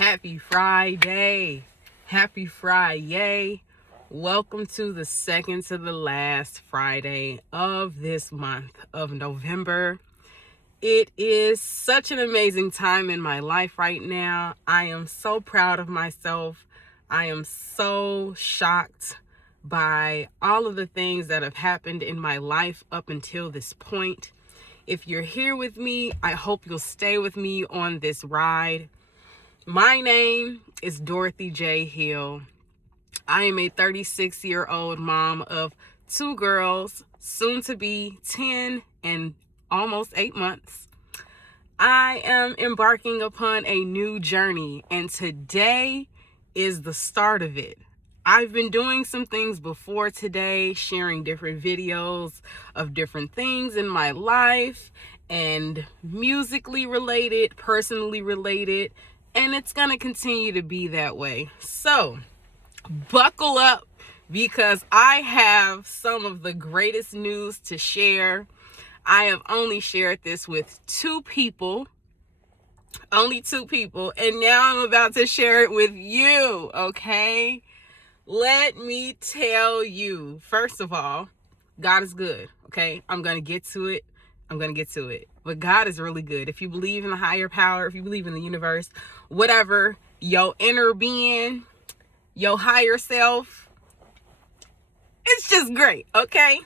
Happy Friday. Happy Friday. Welcome to the second to the last Friday of this month of November. It is such an amazing time in my life right now. I am so proud of myself. I am so shocked by all of the things that have happened in my life up until this point. If you're here with me, I hope you'll stay with me on this ride. My name is Dorothy J. Hill. I am a 36-year-old mom of two girls, soon to be 10 and almost 8 months. I am embarking upon a new journey, and today is the start of it. I've been doing some things before today, sharing different videos of different things in my life and musically related, personally related, and it's going to continue to be that way. So buckle up because I have some of the greatest news to share. I have only shared this with only two people, and now I'm about to share it with you, okay? Let me tell you, first of all, God is good, okay? I'm going to get to it. But God is really good. If you believe in the higher power, if you believe in the universe, whatever, your inner being, your higher self, it's just great, okay?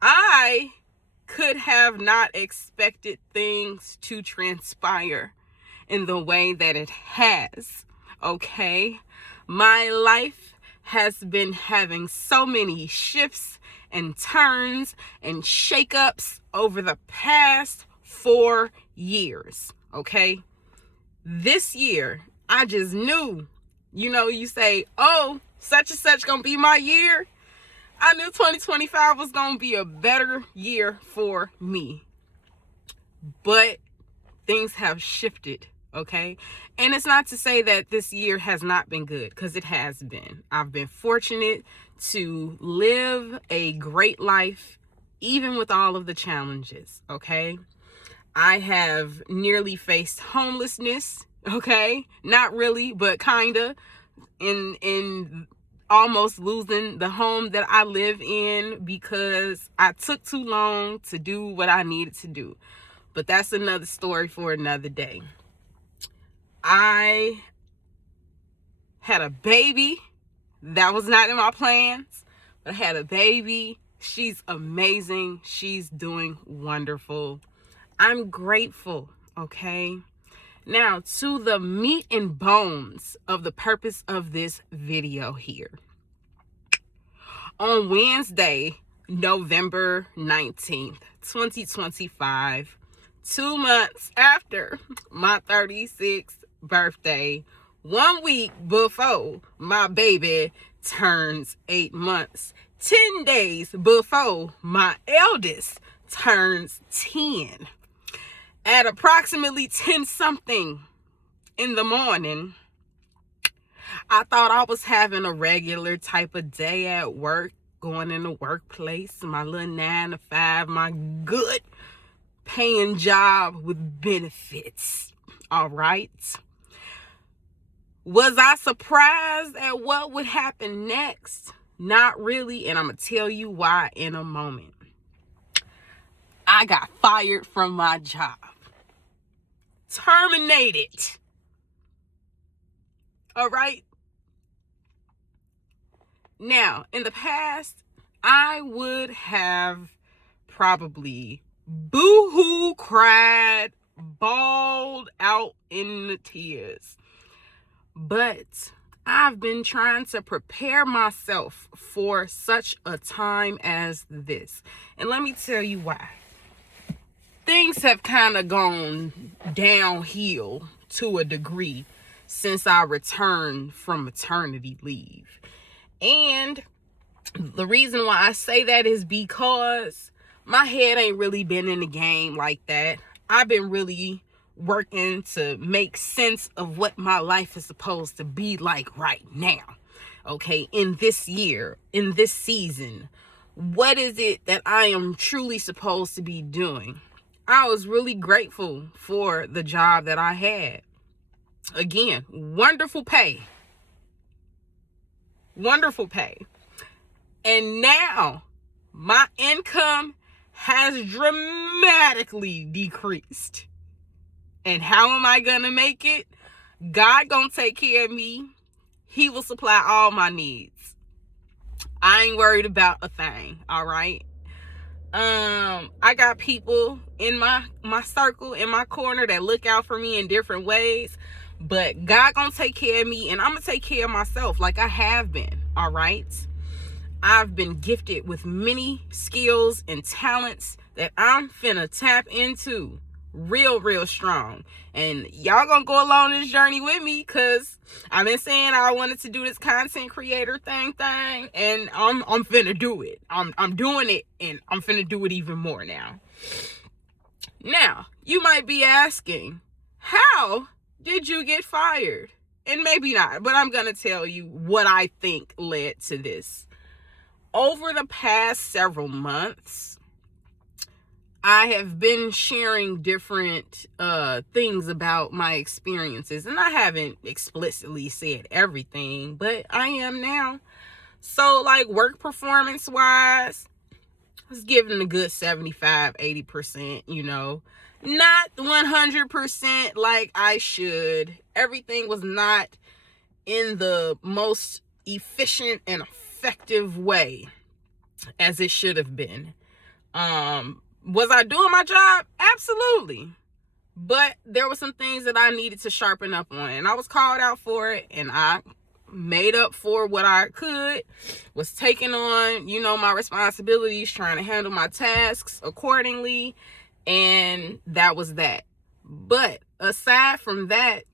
I could have not expected things to transpire in the way that it has, okay? My life has been having so many shifts and turns and shakeups over the past 4 years, okay? This year, I just knew, you say, oh, such and such gonna be my year. I knew 2025 was gonna be a better year for me. But things have shifted, okay? And it's not to say that this year has not been good, because it has been. I've been fortunate to live a great life, even with all of the challenges, okay? I have nearly faced homelessness, okay? Not really, but kinda, in almost losing the home that I live in because I took too long to do what I needed to do. But that's another story for another day. I had a baby. That was not in my plans, but I had a baby. She's amazing. She's doing wonderful. I'm grateful, okay? Now, to the meat and bones of the purpose of this video here. On Wednesday, November 19th, 2025, 2 months after my 36th birthday, 1 week before my baby turns 8 months, 10 days before my eldest turns 10. At approximately 10 something in the morning, I thought I was having a regular type of day at work, going in the workplace, my little 9 to 5, my good paying job with benefits. All right. Was I surprised at what would happen next? Not really, and I'm going to tell you why in a moment. I got fired from my job. Terminated. All right. Now, in the past, I would have probably boo-hoo cried, bawled out in the tears. But I've been trying to prepare myself for such a time as this. And let me tell you why. Things have kind of gone downhill to a degree since I returned from maternity leave. And the reason why I say that is because my head ain't really been in the game like that. I've been really working to make sense of what my life is supposed to be like right now. Okay, in this year, in this season, what is it that I am truly supposed to be doing? I was really grateful for the job that I had. Again, wonderful pay. Wonderful pay. And now my income has dramatically decreased. And how am I going to make it? God going to take care of me. He will supply all my needs. I ain't worried about a thing, all right? I got people in my circle, in my corner, that look out for me in different ways. But God gonna take care of me, and I'm gonna take care of myself like I have been, all right? I've been gifted with many skills and talents that I'm finna tap into real strong. And y'all gonna go along this journey with me, because I've been saying I wanted to do this content creator thing, and I'm finna do it. I'm doing it, and I'm finna do it even more now. Now, you might be asking, how did you get fired? And maybe not, but I'm gonna tell you what I think led to this. Over the past several months, I have been sharing different things about my experiences, and I haven't explicitly said everything, but I am now. So, like, work performance wise, I was given a good 75-80%, not 100% like I should. Everything was not in the most efficient and effective way as it should have been. Was I doing my job? Absolutely. But there were some things that I needed to sharpen up on, and I was called out for it, and I made up for what I could, was taking on, my responsibilities, trying to handle my tasks accordingly, and that was that. But aside from that,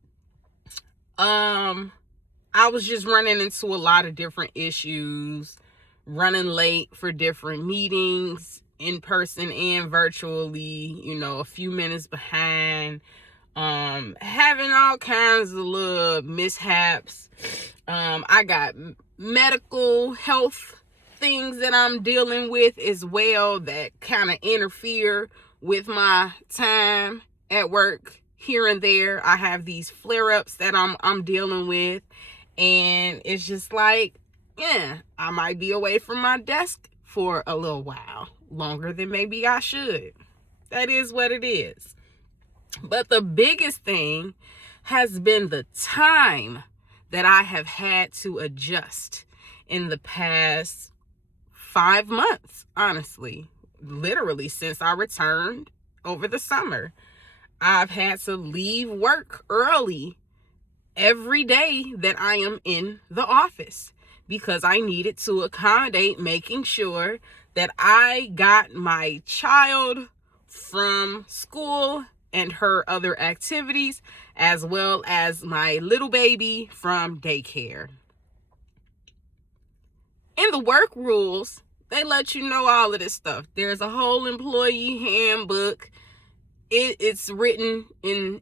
I was just running into a lot of different issues, running late for different meetings, in person and virtually, a few minutes behind, having all kinds of little mishaps. I got medical health things that I'm dealing with as well that kind of interfere with my time at work here and there. I have these flare-ups that I'm dealing with, and it's just like, I might be away from my desk for a little while, longer than maybe I should. That is what it is. But the biggest thing has been the time that I have had to adjust in the past 5 months, honestly. Literally, since I returned over the summer, I've had to leave work early every day that I am in the office, because I needed to accommodate making sure that I got my child from school and her other activities, as well as my little baby from daycare. In the work rules, they let you know all of this stuff. There's a whole employee handbook. It's written in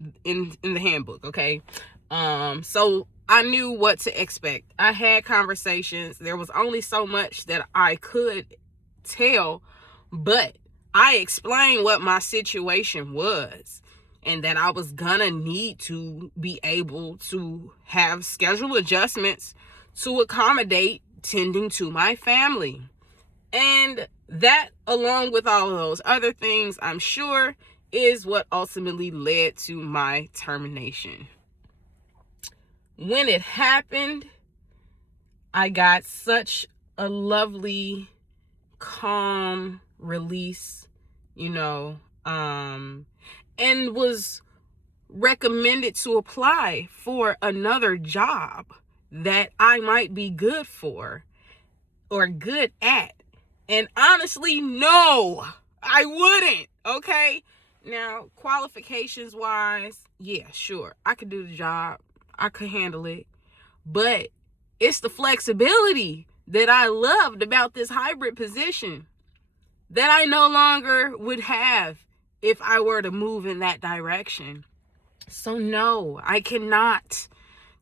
the handbook, okay? So I knew what to expect. I had conversations. There was only so much that I could tell, but I explained what my situation was, and that I was gonna need to be able to have schedule adjustments to accommodate tending to my family. And that, along with all of those other things, I'm sure, is what ultimately led to my termination. When it happened, I got such a lovely, calm release, and was recommended to apply for another job that I might be good for or good at. And honestly, no, I wouldn't, okay? Now, qualifications wise, yeah, sure, I could do the job. I could handle it. But it's the flexibility that I loved about this hybrid position that I no longer would have if I were to move in that direction. So no, I cannot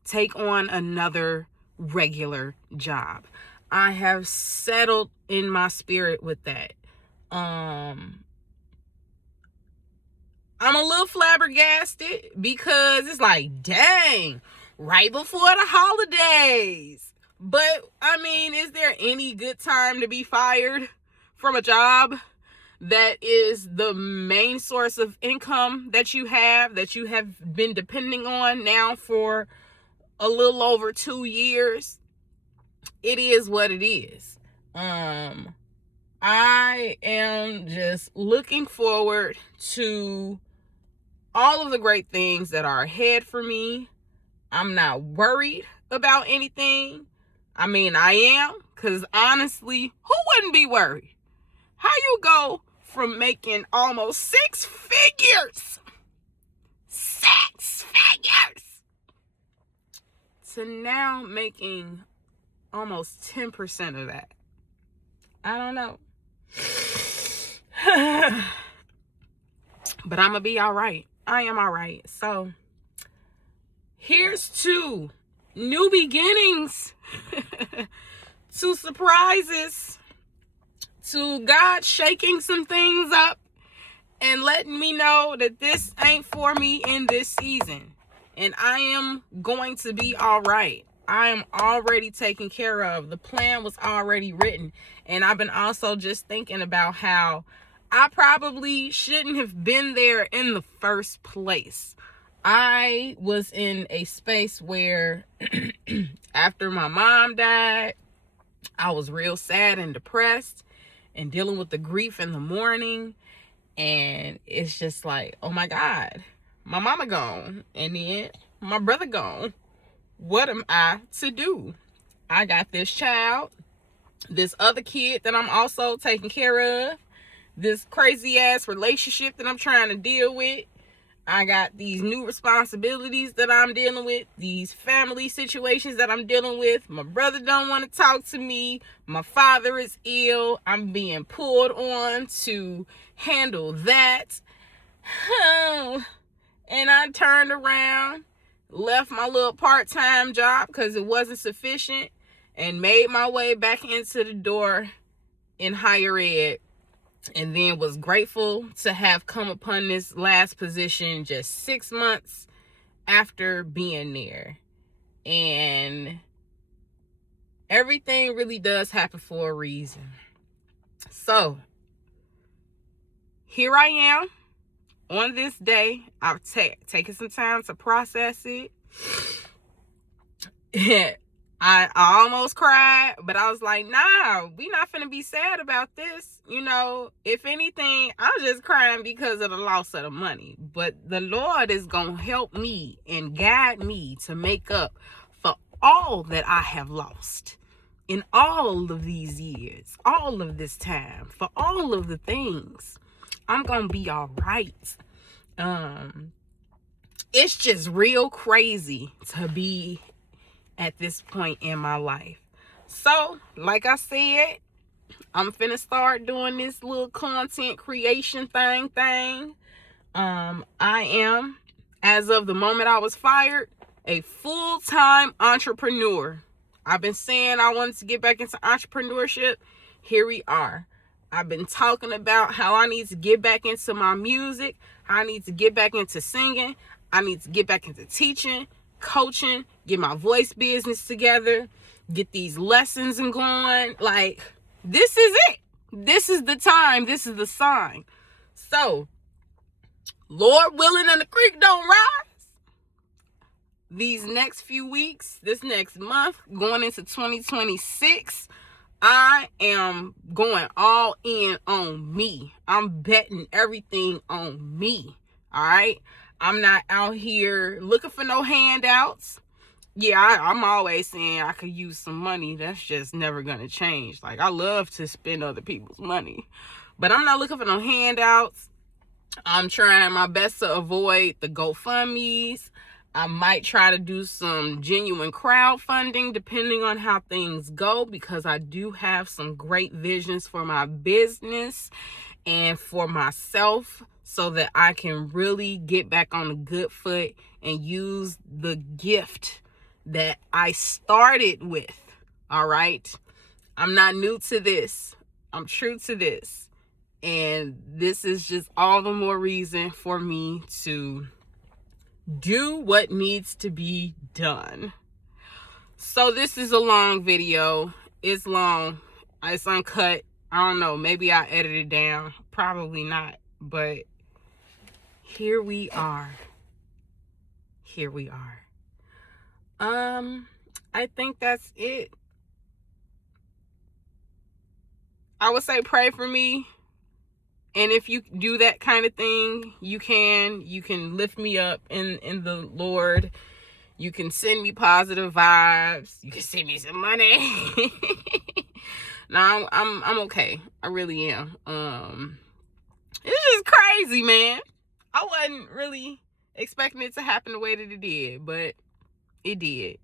take on another regular job. I have settled in my spirit with that. I'm a little flabbergasted because it's like, dang, right before the holidays. But, I mean, is there any good time to be fired from a job that is the main source of income that you have been depending on now for a little over 2 years? It is what it is. I am just looking forward to all of the great things that are ahead for me. I'm not worried about anything. I mean, I am, because honestly, who wouldn't be worried? How you go from making almost six figures to now making almost 10% of that? I don't know. But I'm gonna be all right. I am all right. So here's to new beginnings, to surprises, to God shaking some things up and letting me know that this ain't for me in this season. And I am going to be all right. I am already taken care of. The plan was already written. And I've been also just thinking about how I probably shouldn't have been there in the first place. I was in a space where after my mom died, I was real sad and depressed and dealing with the grief in the morning. And it's just like, oh my God, my mama gone. And then my brother gone. What am I to do? I got this child, this other kid that I'm also taking care of, this crazy ass relationship that I'm trying to deal with. I got these new responsibilities that I'm dealing with, these family situations that I'm dealing with. My brother don't want to talk to me. My father is ill. I'm being pulled on to handle that. And I turned around, left my little part-time job because it wasn't sufficient, and made my way back into the door in higher ed. And then was grateful to have come upon this last position just 6 months after being there. And everything really does happen for a reason. So here I am on this day. I've taken some time to process it. I almost cried, but I was like, nah, we not finna be sad about this. You know, if anything, I'm just crying because of the loss of the money. But the Lord is going to help me and guide me to make up for all that I have lost in all of these years, all of this time, for all of the things. I'm going to be all right. It's just real crazy to be at this point in my life. So, like I said, I'm finna start doing this little content creation thing. I am, as of the moment I was fired, a full-time entrepreneur. I've been saying I wanted to get back into entrepreneurship. Here we are. I've been talking about how I need to get back into my music. How I need to get back into singing. I need to get back into teaching, coaching, get my voice business together, get these lessons and going. Like, this is it. This is the time. This is the sign. So, Lord willing and the creek don't rise, these next few weeks, this next month, going into 2026, I am going all in on me. I'm betting everything on me. All right? I'm not out here looking for no handouts. Yeah, I'm always saying I could use some money. That's just never going to change. Like, I love to spend other people's money. But I'm not looking for no handouts. I'm trying my best to avoid the GoFundMes. I might try to do some genuine crowdfunding depending on how things go, because I do have some great visions for my business and for myself, so that I can really get back on a good foot and use the gift that I started with. All right. I'm not new to this. I'm true to this. And this is just all the more reason for me to do what needs to be done. So this is a long video. It's long. It's uncut. I don't know. Maybe I edited it down. Probably not. But here we are. Here we are. I think that's it. I would say pray for me. And if you do that kind of thing, you can lift me up in the Lord. You can send me positive vibes. You can send me some money. No, I'm okay. I really am. It's just crazy, man. I wasn't really expecting it to happen the way that it did, but it did.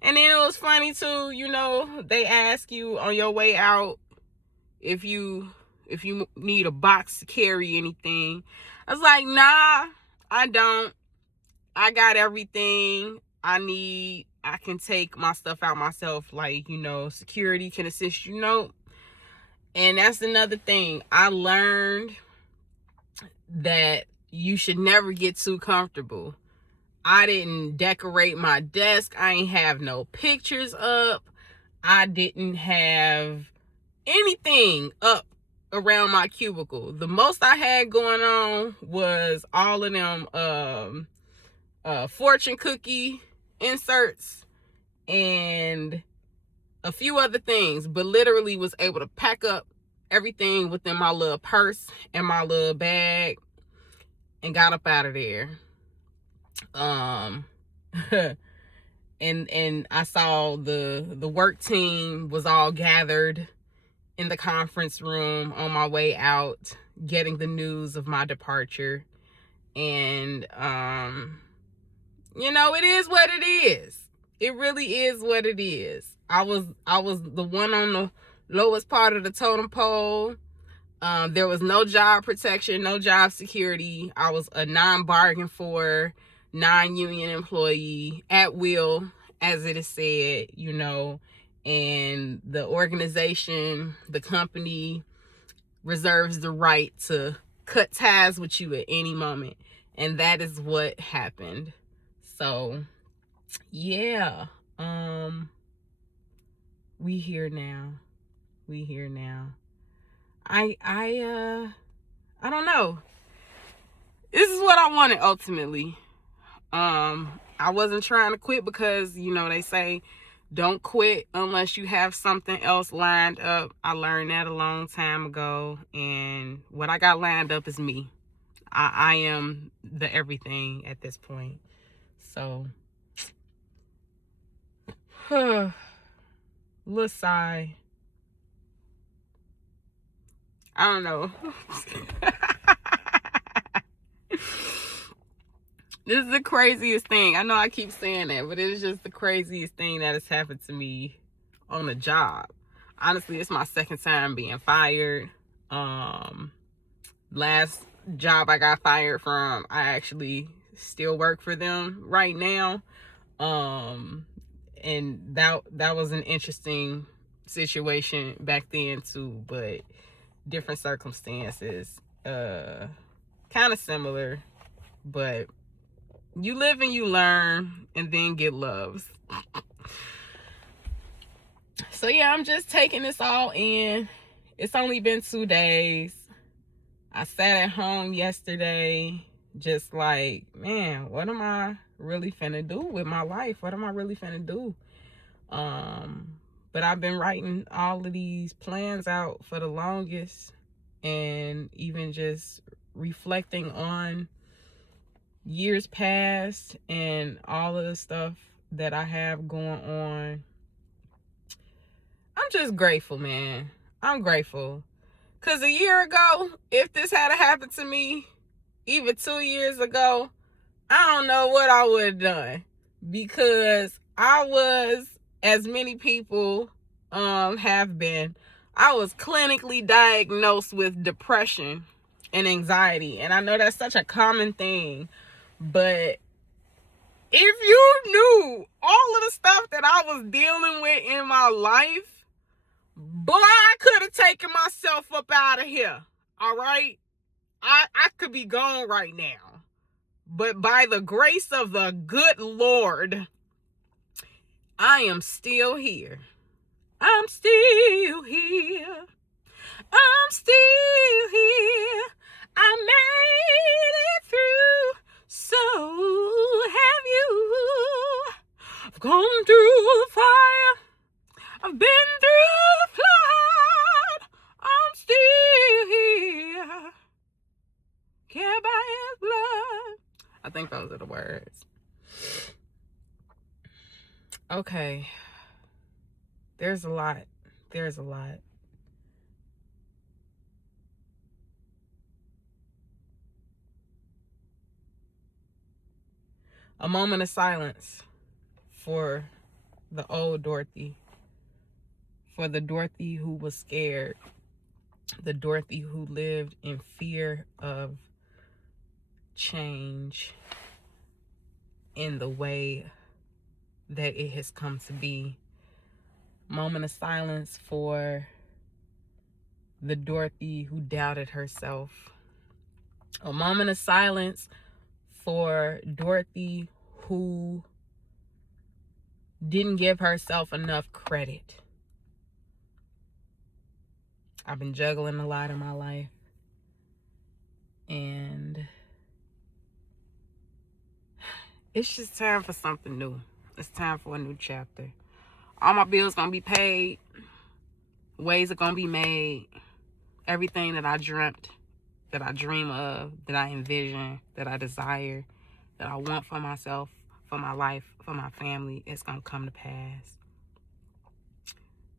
And then it was funny too, you know, they ask you on your way out if you need a box to carry anything. I was like, nah, I don't. I got everything I need. I can take my stuff out myself. Like, you know, security can assist you. No. And that's another thing. I learned that you should never get too comfortable. I didn't decorate my desk. I ain't have no pictures up. I didn't have anything up around my cubicle. The most I had going on was all of them fortune cookie inserts and a few other things, but literally was able to pack up everything within my little purse and my little bag and got up out of there. And I saw the work team was all gathered in the conference room on my way out, getting the news of my departure. And you know, it is what it is. It really is what it is. I was the one on the lowest part of the totem pole. There was no job protection, no job security. I was a non-bargain for, non-union employee at will, as it is said, you know, and the organization, the company reserves the right to cut ties with you at any moment. And that is what happened. So, yeah, we here now. We here now. I don't know. This is what I wanted ultimately. I wasn't trying to quit because, you know, they say don't quit unless you have something else lined up. I learned that a long time ago, and what I got lined up is me. I am the everything at this point. So, little sigh. I don't know. This is the craziest thing. I know I keep saying that, but it's just the craziest thing that has happened to me on a job. Honestly, it's my second time being fired. Last job I got fired from, I actually still work for them right now. And that was an interesting situation back then too, but different circumstances. Kind of similar, but you live and you learn and then get loves. So yeah, I'm just taking this all in. It's only been 2 days. I sat at home yesterday just like, man, what am I really finna do with my life? What am I really finna do? But I've been writing all of these plans out for the longest, and even just reflecting on years past and all of the stuff that I have going on. I'm just grateful, man. I'm grateful. Because a year ago, if this had happened to me, even 2 years ago, I don't know what I would have done. Because I was, as many people have been, I was clinically diagnosed with depression and anxiety. And I know that's such a common thing. But if you knew all of the stuff that I was dealing with in my life, boy, I could have taken myself up out of here. All right? I could be gone right now. But by the grace of the good Lord, I am still here. I'm still here. I'm still here. I made it through. So have you. I've gone through the fire. I've been through the flood. I'm still here. Carried by his blood. I think those are the words. Okay. There's a lot. There's a lot. A moment of silence for the old Dorothy. For the Dorothy who was scared. The Dorothy who lived in fear of change in the way that it has come to be. Moment of silence for the Dorothy who doubted herself. A moment of silence for Dorothy who didn't give herself enough credit. I've been juggling a lot in my life, and it's just time for something new. It's time for a new chapter. All my bills gonna be paid. Ways are gonna be made. Everything that I dreamt, that I dream of, that I envision, that I desire, that I want for myself, for my life, for my family, it's gonna come to pass.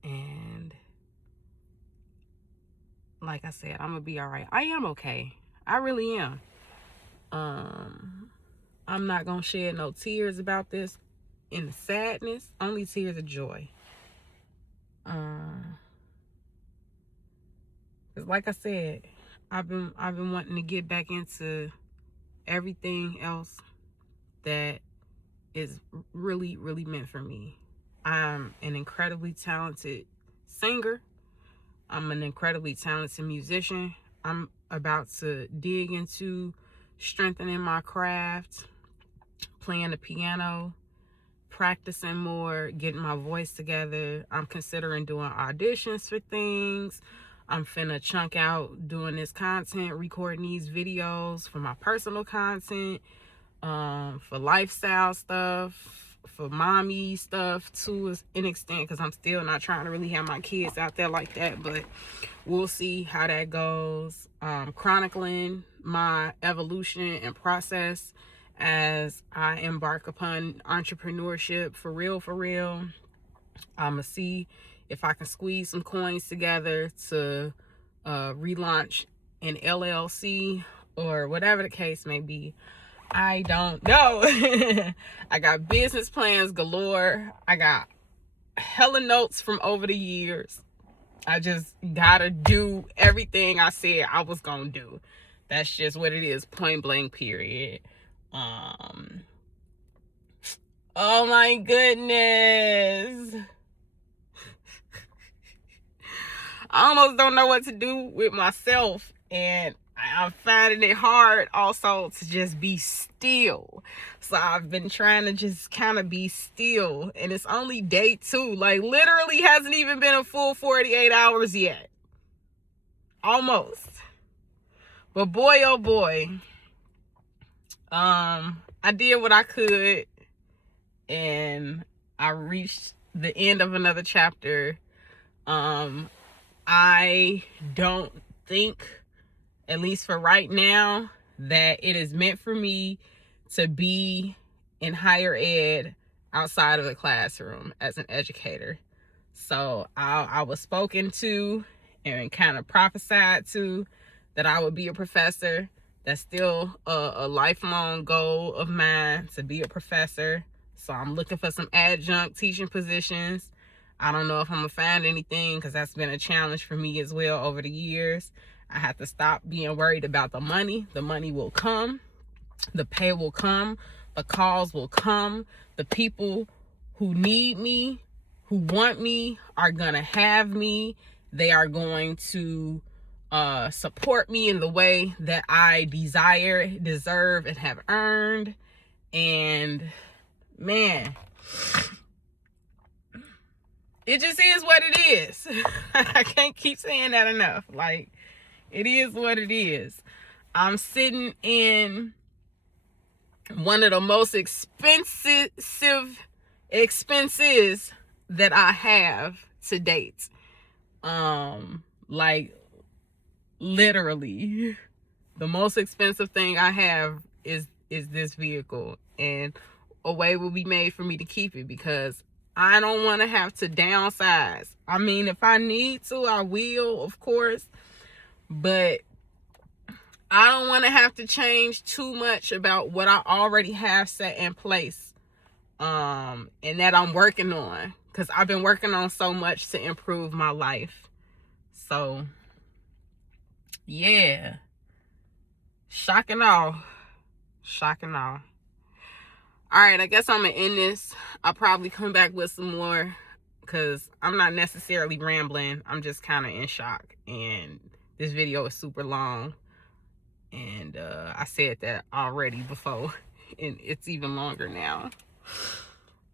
And like I said, I'm gonna be all right. I am okay. I really am. I'm not gonna shed no tears about this in the sadness, only tears of joy. 'Cause like I said, I've been wanting to get back into everything else that is really, really meant for me. I'm an incredibly talented singer. I'm an incredibly talented musician. I'm about to dig into strengthening my craft, playing the piano, practicing more, getting my voice together. I'm considering doing auditions for things. I'm finna chunk out doing this content, recording these videos for my personal content, for lifestyle stuff, for mommy stuff to an extent, because I'm still not trying to really have my kids out there like that, but we'll see how that goes. Chronicling my evolution and process as I embark upon entrepreneurship for real. I'm gonna see if I can squeeze some coins together to relaunch an LLC or whatever the case may be. I don't know. I got business plans galore. I got hella notes from over the years. I just gotta do everything I said I was gonna do. That's just what it is, point blank, period. Oh my goodness. I almost don't know what to do with myself, and I'm finding it hard also to just be still. So I've been trying to just kind of be still, and it's only day 2. Like, literally hasn't even been a full 48 hours yet. Almost. But boy, oh boy. I did what I could, and I reached the end of another chapter. I don't think, at least for right now, that it is meant for me to be in higher ed outside of the classroom as an educator. So I was spoken to and kind of prophesied to that I would be a professor. That's still a lifelong goal of mine, to be a professor. So I'm looking for some adjunct teaching positions. I don't know if I'm gonna find anything, because that's been a challenge for me as well over the years. I have to stop being worried about the money. The money will come. The pay will come. The calls will come. The people who need me, who want me, are gonna have me. They are going to support me in the way that I desire, deserve, and have earned. And man, it just is what it is. I can't keep saying that enough. Like, it is what it is. I'm sitting in one of the most expenses that I have to date. Like, literally the most expensive thing I have is this vehicle, and a way will be made for me to keep it because I don't want to have to downsize. I mean, if I need to, I will, of course, but I don't want to have to change too much about what I already have set in place, and that I'm working on, because I've been working on so much to improve my life. So yeah, shocking all. All right, I guess I'm gonna end this. I'll probably come back with some more because I'm not necessarily rambling. I'm just kind of in shock, and this video is super long, and I said that already before, and it's even longer now.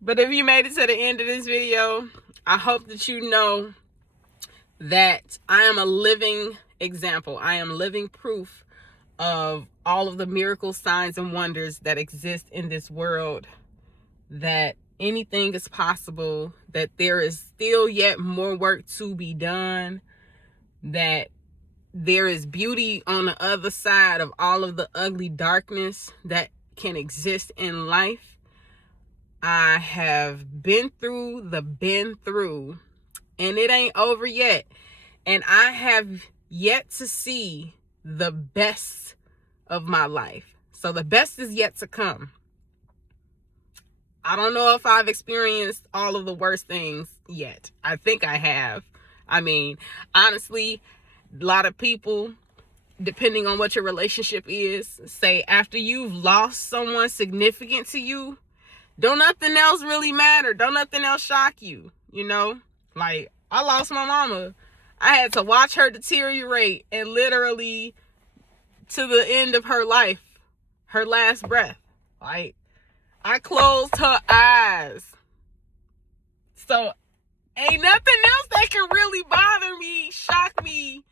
But if you made it to the end of this video, I hope that you know that I am a living example. I am living proof of all of the miracles, signs, and wonders that exist in this world, that anything is possible, that there is still yet more work to be done, that there is beauty on the other side of all of the ugly darkness that can exist in life. I have been through, and it ain't over yet. And I have yet to see the best of my life. So the best is yet to come. I don't know if I've experienced all of the worst things yet. I think I have. I mean, honestly, a lot of people, depending on what your relationship is, say after you've lost someone significant to you, don't nothing else really matter. Don't nothing else shock you, you know? Like, I lost my mama. I had to watch her deteriorate, and literally to the end of her life, her last breath. Like, I closed her eyes. So ain't nothing else that can really bother me, shock me,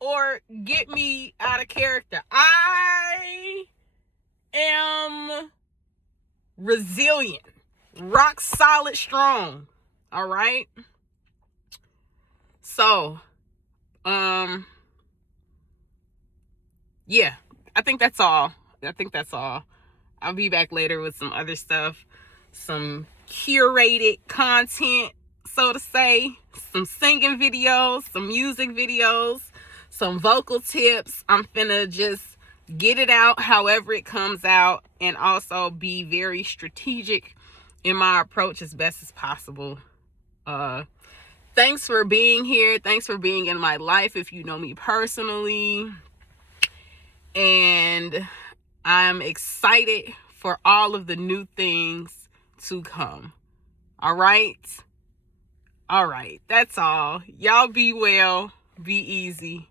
or get me out of character. I am resilient, rock solid strong. All right. So, yeah, I think that's all. I'll be back later with some other stuff, some curated content, so to say, some singing videos, some music videos, some vocal tips. I'm finna just get it out however it comes out, and also be very strategic in my approach as best as possible. Thanks for being here. Thanks for being in my life if you know me personally. And I'm excited for all of the new things to come. All right? All right. That's all. Y'all be well. Be easy.